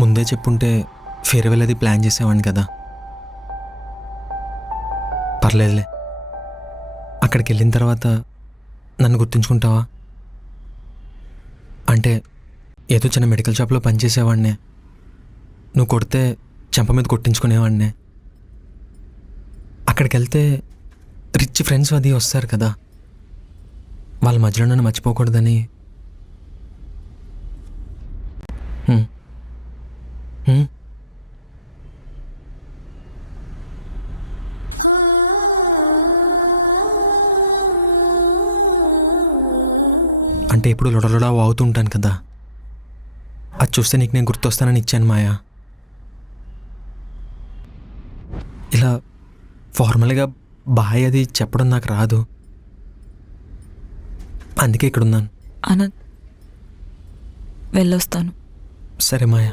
ముందే చెప్పుంటే ఫేర్వెల్ అది ప్లాన్ చేసేవాడిని కదా. పర్లేదులే, అక్కడికి వెళ్ళిన తర్వాత నన్ను గుర్తుంచుకుంటావా? అంటే ఏదో చిన్న మెడికల్ షాప్లో పనిచేసేవాడినే. నువ్వు కొడితే చెంప మీద కొట్టించుకునేవాడినే. అక్కడికి వెళ్తే రిచ్ ఫ్రెండ్స్ అది వస్తారు కదా, వాళ్ళ మధ్యలో నన్ను మర్చిపోకూడదని. హ్మ్. హ్మ్. అంటే ఎప్పుడు లొడలొడా వాగుతూ ఉంటాను కదా, అది చూస్తే నీకు నేను గుర్తొస్తానని ఇచ్చాను మాయా. ఇలా ఫార్మల్గా బాయ్ అది చెప్పడం నాకు రాదు, అందుకే ఇక్కడున్నాను. అనంత్, వెళ్ళొస్తాను. సరే మాయా.